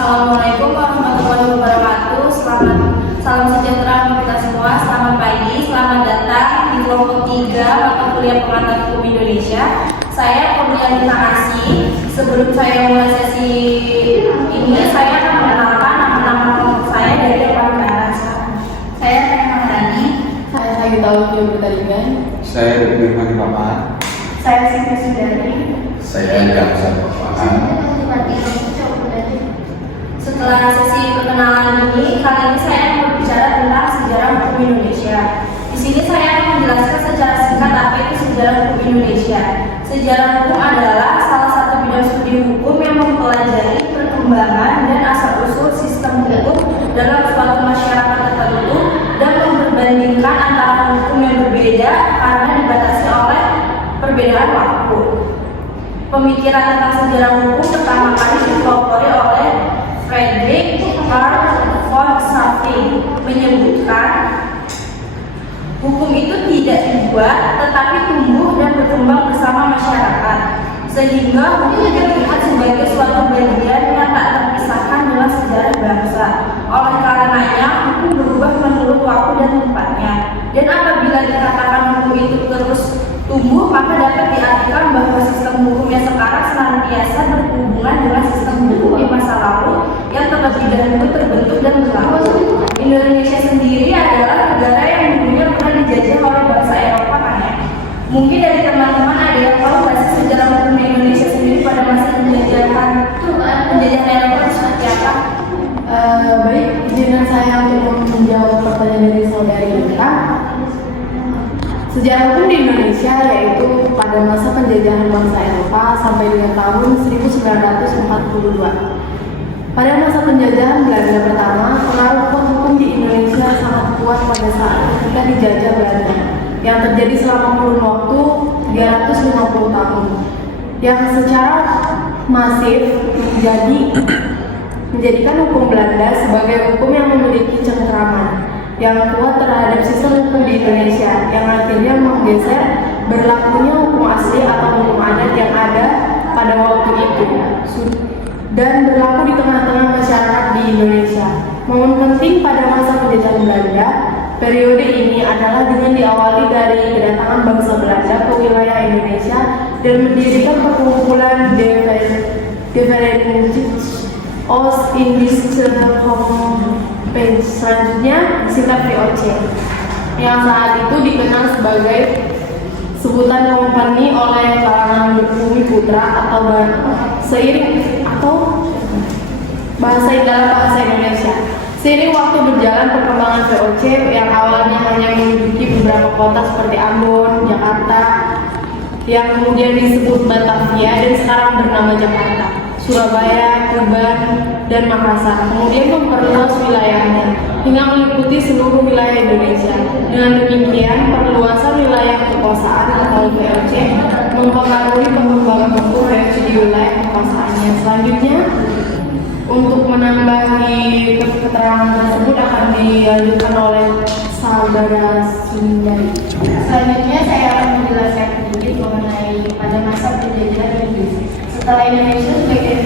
Assalamualaikum warahmatullahi wabarakatuh. Salam sejahtera untuk kita semua. Selamat pagi, selamat datang di kelompok 3 mata kuliah pengantar hukum Indonesia. Saya Kurnianita Asih. Sebelum saya mulai sesi ini, saya akan mengenalkan nama-nama kelompok saya dari depan kelas. Saya Teh Maharani. Saya Sayutaul Jogotarigan. Saya Firman Papan. Saya Siti Sudari. Saya Jamsan Papan. Setelah sesi perkenalan ini, kali ini saya akan berbicara tentang sejarah hukum Indonesia. Di sini saya akan menjelaskan secara singkat apa itu sejarah hukum Indonesia. Sejarah hukum adalah salah satu bidang studi hukum yang mempelajari perkembangan dan asal-usul sistem hukum dalam suatu masyarakat tertentu dan memperbandingkan antara hukum yang berbeda karena dibatasi oleh perbedaan waktu. Pemikiran tentang sejarah hukum pertama kali dipelopori oleh Friedrich Karl von Schaffer menyebutkan hukum itu tidak dibuat tetapi tumbuh dan berkembang bersama masyarakat, sehingga hukum dilihat sebagai suatu bagian yang tak terpisahkan dalam sejarah bangsa. Oleh karenanya hukum berubah menurut waktu dan tempatnya, dan apabila dikatakan hukum itu terus tumbuh, maka dapat diartikan bahwa sistem hukum yang sekarang senantiasa berhubungan dengan sistem hukum di masa lalu yang terlebih dahulu terbentuk dan berlaku. Indonesia sendiri adalah negara yang dulunya pernah dijajah oleh bangsa Eropa, kan ya? Mungkin dari teman-teman ada yang tahu nggak sih sejarah hukum di Indonesia sendiri pada masa penjajahan Eropa itu seperti apa? Baik, izinkan saya untuk menjawab pertanyaan dari saudari Lita. Sejarah hukum di Indonesia yaitu pada masa penjajahan bangsa Eropa sampai dengan tahun 1942. Pada masa penjajahan Belanda pertama, pengaruh hukum di Indonesia sangat kuat pada saat ketika dijajah Belanda yang terjadi selama kurun waktu 350 tahun, yang secara masif menjadikan hukum Belanda sebagai hukum yang memiliki cengkraman yang kuat terhadap sistem hukum di Indonesia, yang akhirnya menggeser berlakunya hukum asli atau hukum adat yang ada pada waktu itu dan berlaku di tengah-tengah masyarakat di Indonesia. Momen penting pada masa penjajahan Belanda periode ini adalah dengan diawali dari kedatangan bangsa Belanda ke wilayah Indonesia dan mendirikan perkumpulan De Vereniging Oost-Indische Compagnie, selanjutnya disingkat VOC, yang saat itu dikenal sebagai sebutan kompani oleh kalangan bumi putra atau seiring atau bahasa Indonesia. Seiring waktu berjalan, perkembangan VOC yang awalnya hanya menduduki beberapa kota seperti Ambon, Jakarta, yang kemudian disebut Batavia dan sekarang bernama Jakarta, Surabaya, Tuban, dan Makassar, kemudian memperluas wilayahnya hingga meliputi seluruh wilayah Indonesia. Dengan demikian, perluasan wilayah kekuasaan atau VOC mempengaruhi perkembangan hukum VOC di wilayah kekuasaannya. Selanjutnya, untuk menambahi keterangan tersebut akan dilanjutkan oleh saudara Sundari. Selanjutnya saya akan menjelaskan sedikit mengenai pada masa penjajahan Inggris. Setelah Indonesia sebagai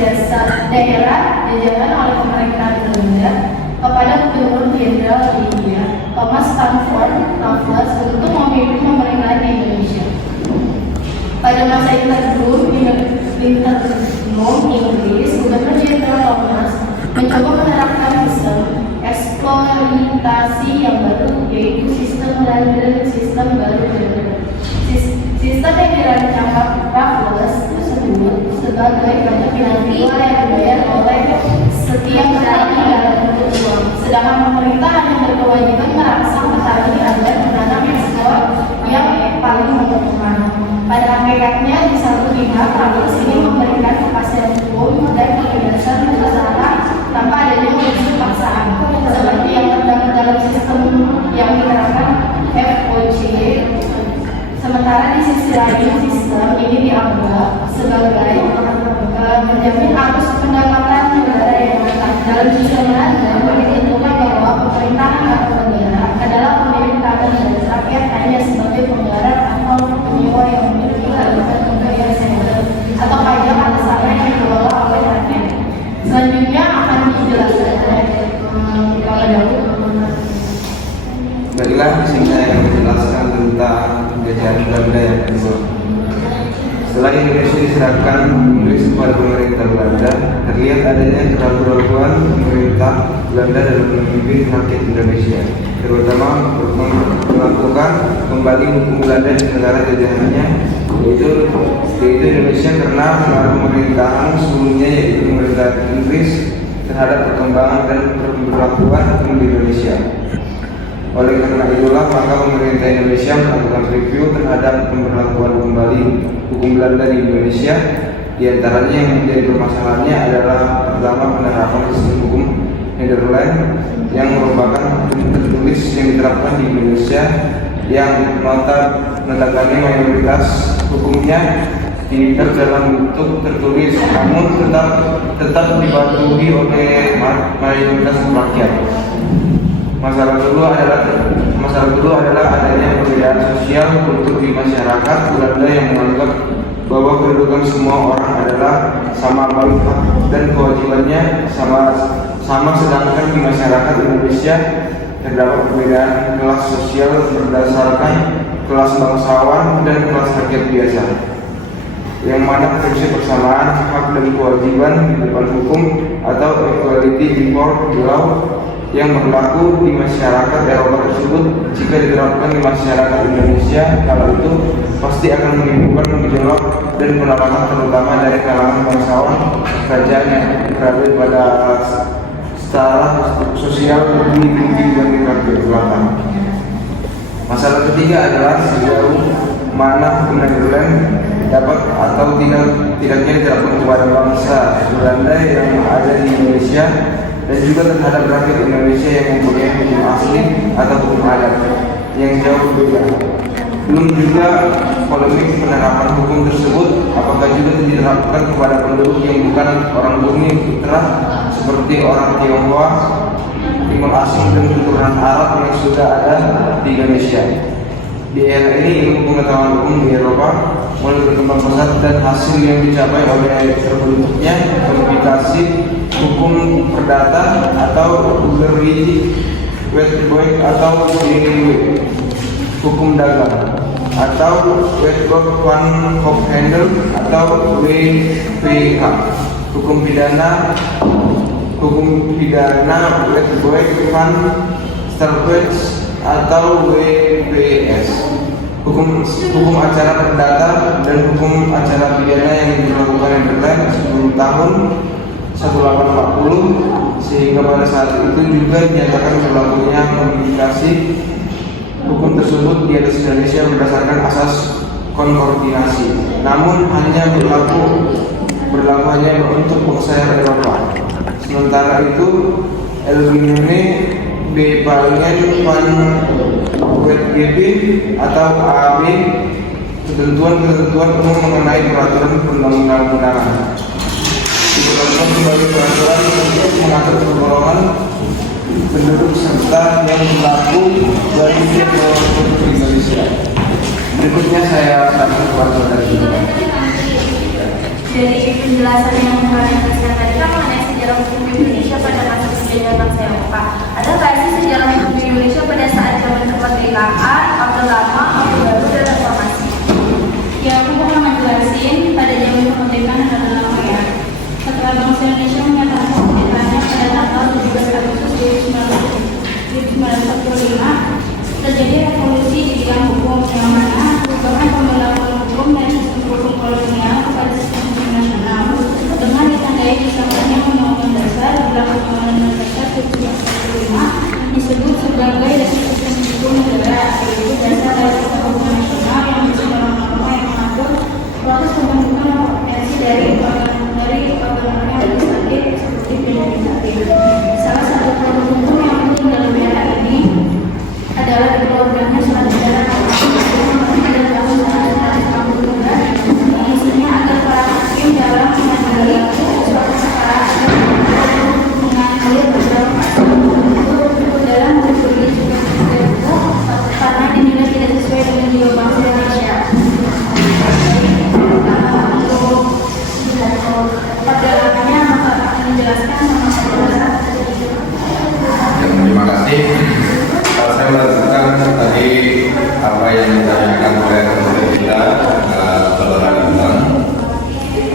daerah jajahan oleh pemerintahan Belanda kepada Gubernur Jenderal di India, Thomas Stamford Raffles, untuk memimpin pemerintahan di Indonesia. Pada masa interbelum Inggris, Gubernur Jenderal Thomas mencoba menerapkan sistem eksploitasi yang baru, yaitu sistem London sistem baru. Sistem yang dirancang Raffles tersebut sebagai bentuk finansial yang dibayar oleh setiap petani dalam bentuk uang, sedangkan pemerintah hanya berkewajiban merangsang petani agar menanam ekspor yang paling menguntungkan. Pada hakikatnya, di satu pihak, Raffles ini memberikan kepastian hukum dan kebebasan berusaha tanpa adanya unsur paksaan, seperti yang terdapat dalam sistem yang diterapkan VOC. Sementara di sisi lain, sistem ini dianggap sebagai menjamin arus pendapatan Baiklah, di sini saya akan menjelaskan tentang penjajahan Belanda yang kedua. Setelah Indonesia diserahkan Inggris kepada pemerintah Belanda, terlihat adanya keraguan pemerintah Belanda dalam memimpin rakyat Indonesia, terutama melakukan kembali hukum Belanda di negara jajahannya, yaitu Indonesia, karena pengaruh pemerintahan sebelumnya, yaitu pemerintahan Inggris, terhadap perkembangan dan pemberlakuan hukum di Indonesia. Oleh karena itulah, maka pemerintah Indonesia melakukan review terhadap pemberlakuan kembali hukum Belanda di Indonesia. Di antaranya yang menjadi permasalahannya adalah pertama, penerapan sistem hukum Nederland yang merupakan hukum tertulis yang diterapkan di Indonesia, yang notabene mayoritas hukumnya tidak dalam bentuk tertulis, namun tetap dipatuhi oleh mayoritas rakyat. Masalah kedua adalah adanya perbedaan sosial kultur di masyarakat Belanda yang menganggap bahwa kedudukan semua orang adalah sama, baik hak dan kewajibannya sama, sedangkan di masyarakat Indonesia terdapat perbedaan kelas sosial berdasarkan kelas bangsawan dan kelas rakyat biasa, yang mana prinsip persamaan hak dan kewajiban di depan hukum atau equality before the law yang berlaku di masyarakat Eropa tersebut, jika diterapkan di masyarakat Indonesia, kalau itu pasti akan menimbulkan gejolak dan penolakan, terutama dari kalangan bangsawan kerajaan yang berada pada skala sosial lebih tinggi dibanding rakyat jelata. Masalah ketiga adalah sejauh mana hukum Nederland dapat atau tidaknya diterapkan kepada bangsa Belanda yang ada di Indonesia, dan juga terhadap rakyat Indonesia yang mempunyai hukum asli atau hukum adat yang jauh berbeda. Belum juga polemik penerapan hukum tersebut apakah juga diterapkan kepada penduduk yang bukan orang bumi putra seperti orang Tionghoa, Timur Asing dan keturunan Arab yang sudah ada di Indonesia. Di era ini, ilmu pengetahuan hukum di Eropa mulai berkembang pesat, dan hasil yang dicapai oleh terbentuknya kodifikasi hukum perdata atau Ulrich Wetboek atau hukum dagang atau Wetboek van Hooghandel atau WPK, hukum pidana Wetboek van Strafrecht atau WPS, hukum acara perdata dan hukum acara pidana yang dilakukan Nederland sebelum tahun 1840, sehingga pada saat itu juga dinyatakan berlakunya kodifikasi hukum tersebut di atas Indonesia berdasarkan asas konkordinasi, namun hanya berlaku hanya untuk bangsa Eropa. Sementara itu, Elmine Bepalingen van WGB atau AB, ketentuan umum mengenai peraturan perundang-undangan, diberlakukan sebagai peraturan untuk mengatur pergolongan penduduk serta yang berlaku bagi setiap penduduk Indonesia. Berikutnya saya akan kepada Dari penjelasan yang kalian berikan tadi kan mengenai sejarah hukum Indonesia pada masa penjajahan bangsa Eropa. Ada nggak sih sejarah hukum Indonesia pada saat zaman kemerdekaan, Orde Lama, Orde Baru, dan Reformasi? Ya, aku bakal ngejelasin pada zaman kemerdekaan dan Orde Lama ya. Setelah bangsa Indonesia menyatakan kemerdekaannya pada tanggal 17 Agustus 1945, terjadi revolusi di bidang hukum, yang mana perubahan pemberlakuan hukum dan sistem hukum kolonial kepada sistem hukum nasional dengan ditandai disahkannya Undang-Undang Dasar berlaku pada 1945 disebut sebagai apa yang ditanyakan oleh teman kita, saudara Bintang.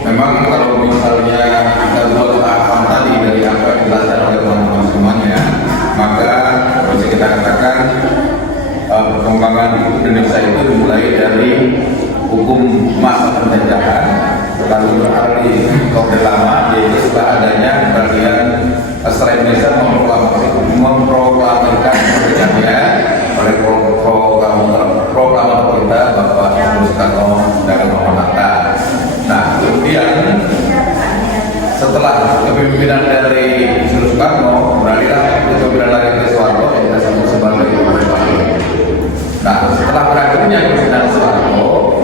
Memang kalau misalnya kita buat tahapan tadi dari apa yang dijelaskan oleh teman-teman semuanya, maka bisa kita katakan perkembangan di Indonesia itu dimulai dari hukum masa penjajahan, lalu beralih ke Orde Lama, yaitu setelah adanya bagian setelah Indonesia memproklamirkan kemerdekaannya oleh proklamator kita Bapak Soekarno dan Hatta. Nah, kemudian setelah kepemimpinan dari Soekarno, beralihlah kepemimpinan lagi ke Soeharto yang kita sebut sebagai Orde Baru. Nah, setelah berakhirnya kepemimpinan Soeharto,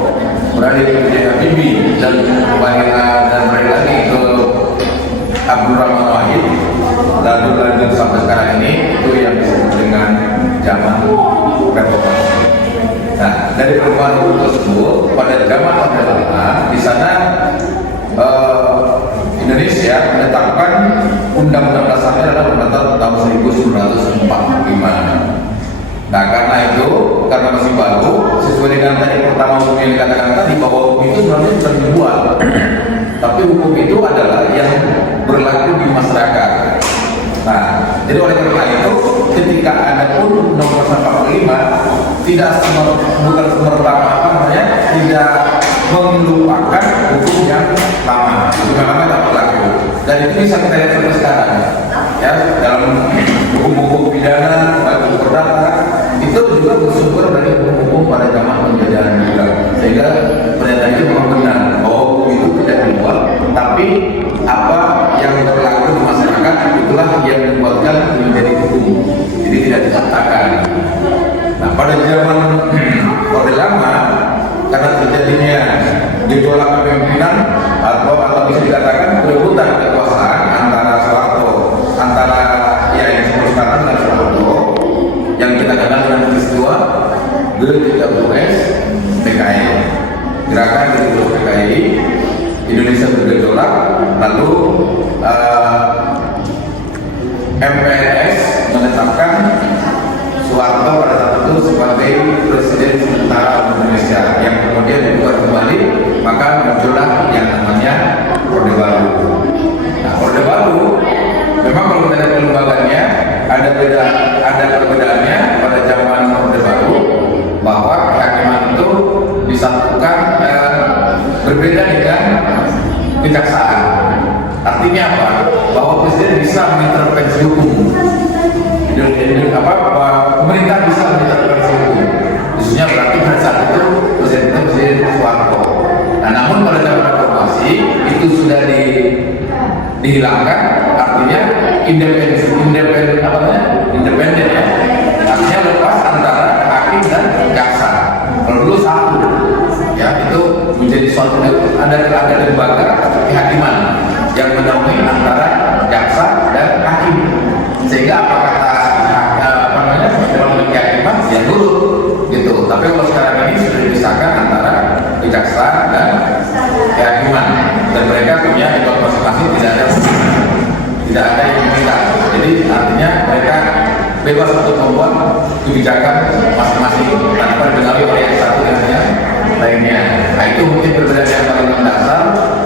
beralih ke B.J. Habibie dan beralih lagi ke Abdurrahman Wahid, lalu lanjut sampai sekarang ini, itu yang disebut dengan zaman reformasi. Nah, dari perubahan tersebut pada zaman Orde Lama, di sana Indonesia menetapkan Undang-Undang Dasarnya adalah pada tahun 1945. Nah, karena itu, karena masih baru, sesuai dengan tadi pertama hukum yang dikatakan tadi, bahwa hukum itu sebenarnya sudah dibuat. Tapi hukum itu adalah yang berlaku di masyarakat. Nah, jadi oleh karena itu, ketika ada pun nomor 145, bukan semerta tidak melupakan hukum yang lama. Hukum yang lama tak berlaku. Dan itu bisa kita lihat sampai sekarang. Ya, dalam hukum-hukum pidana, hukum perdata, itu juga bersumber dari hukum-hukum pada zaman penjajahan juga. Sehingga pernyataan itu memang benar bahwa hukum itu tidak dibuat, tapi apa yang berlaku di masyarakat itulah yang dibuatkan menjadi hukum. Jadi tidak diciptakan. Nah, pada zaman Orde Lama, karena terjadinya gejolak kepemimpinan atau bisa dikatakan perebutan kekuasaan antara yang disebut sekarang dan Soeharto, yang kita kenal dengan peristiwa G30S PKI, gerakan G30S PKI, Indonesia bergejolak, lalu MPRS menetapkan Soeharto pada saat itu sebagai presiden sementara Indonesia, yang kemudian dibuat kembali, maka muncullah yang namanya Orde Baru. Nah, Orde Baru memang kalau kita lihat kelembagaannya ada perbedaannya pada zaman Orde Baru, bahwa kehakiman itu disatukan berbeda dengan kejaksaan. Artinya apa? Bahwa presiden bisa mengintervensi hukum. Pemerintah bisa mengintervensi hukum. Khususnya berarti pada saat itu presiden Soeharto. Nah, namun pada zaman reformasi itu sudah dihilangkan, artinya independen ya. Artinya lepas antara hakim dan jaksa. Kalau dulu satu, ya itu menjadi suatu ada lembaga kehakiman yang menaungi antara jaksa dan hakim, sehingga apa kata kehakiman ya nurut gitu. Tapi kalau sekarang ini sudah dipisahkan antara kejaksaan dan kehakiman, dan mereka punya etikat masing-masing, tidak ada yang meminta. Jadi artinya mereka bebas untuk membuat kebijakan masing-masing tanpa dipengaruhi oleh yang satu dan yang lainnya. Nah, itu mungkin perbedaan yang paling mendasar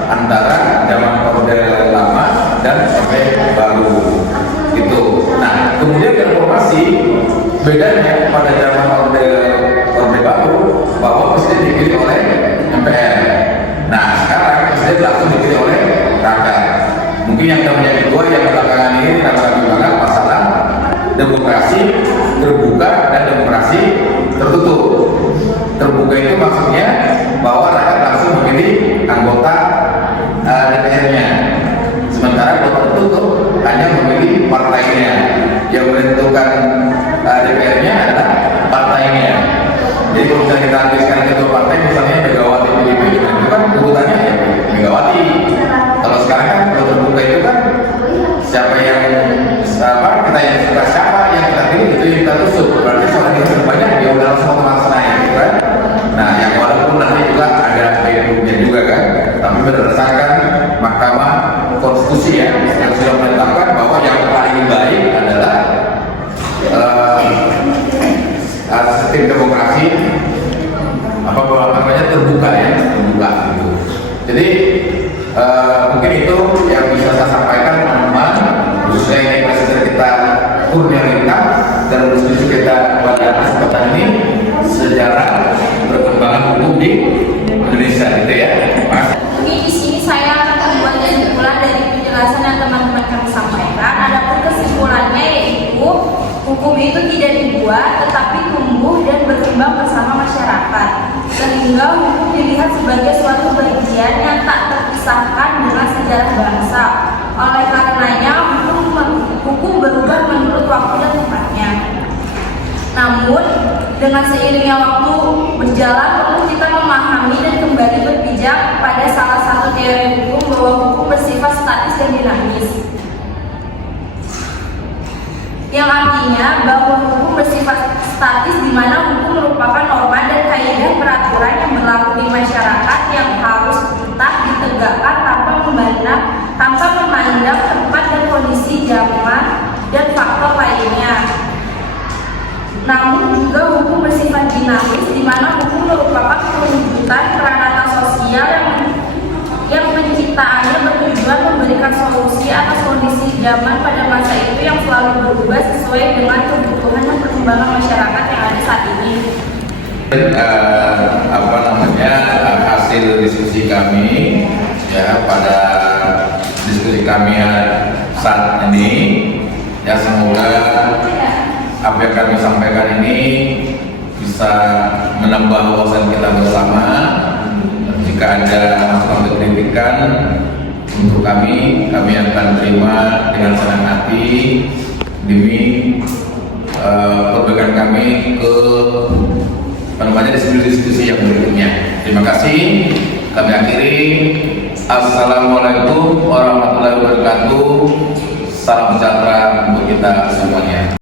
antara zaman Orde Lama dan Orde Baru gitu. Nah, kemudian reformasi, bedanya pada zaman Orde Baru bahwa presiden dipilih oleh MPR. Nah, sekarang presiden langsung dipilih oleh rakyat. Mungkin yang namanya kedua yang belakangan ini kita lagi banget masalah demokrasi terbuka dan demokrasi tertutup. Terbuka itu maksudnya bahwa rakyat langsung memilih anggota DPR-nya, sementara kalau tertutup hanya memilih partainya. Yang menentukan DPR-nya adalah partainya. Jadi kalau misalnya kita ambilkan ketua partai, misalnya Megawati PDIP, itu kan urutannya ya Megawati. Kalau sekarang kan kalau terbuka itu kan siapa yang kita yang suka, siapa yang kita pilih itu yang kita tusuk. Berarti soal yang terbanyak dia udah langsung melaksanakan gitu kan. Nah, yang walaupun nanti juga ada hukumnya juga kan, tapi berdasarkan Mahkamah Konstitusi ya, yang sudah menetapkan bahwa yang paling baik adalah sistem demokrasi kurnia lengkap dan berdiskusi kita pada kesempatan ini sejarah perkembangan hukum di Indonesia, gitu ya. Mas. Mungkin di sini saya akan membuat kesimpulan dari penjelasan yang teman-teman kami sampaikan. Adapun kesimpulannya yaitu hukum itu tidak dibuat tetapi tumbuh dan berkembang bersama masyarakat, sehingga hukum dilihat sebagai suatu bagian yang tak terpisahkan dengan sejarah bangsa. Oleh karenanya hukum berubah menurut waktu dan tempatnya. Namun dengan seiringnya waktu berjalan, perlu kita memahami dan kembali berpijak pada salah satu teori hukum bahwa hukum bersifat statis dan dinamis, yang artinya bahwa hukum bersifat statis di mana hukum merupakan norma dan kaidah peraturan yang berlaku di masyarakat yang harus tetap ditegakkan tanpa memandang tempat dan kondisi zaman dan faktor lainnya. Namun juga hukum bersifat dinamis di mana hukum merupakan perwujudan peranata sosial yang penciptaannya bertujuan memberikan solusi atas kondisi zaman pada masa itu yang selalu berubah sesuai dengan kebutuhan dan perkembangan masyarakat yang ada saat ini. Hasil diskusi kami ya pada diskusi kami saat ini ya, semoga apa yang kami sampaikan ini bisa menambah wawasan kita bersama. Jika ada masalah atau kritikan untuk kami akan terima dengan senang hati demi perbaikan kami ke diskusi yang berikutnya. Terima kasih. Kami akhiri. Assalamualaikum warahmatullahi wabarakatuh. Salam sejahtera untuk kita semuanya.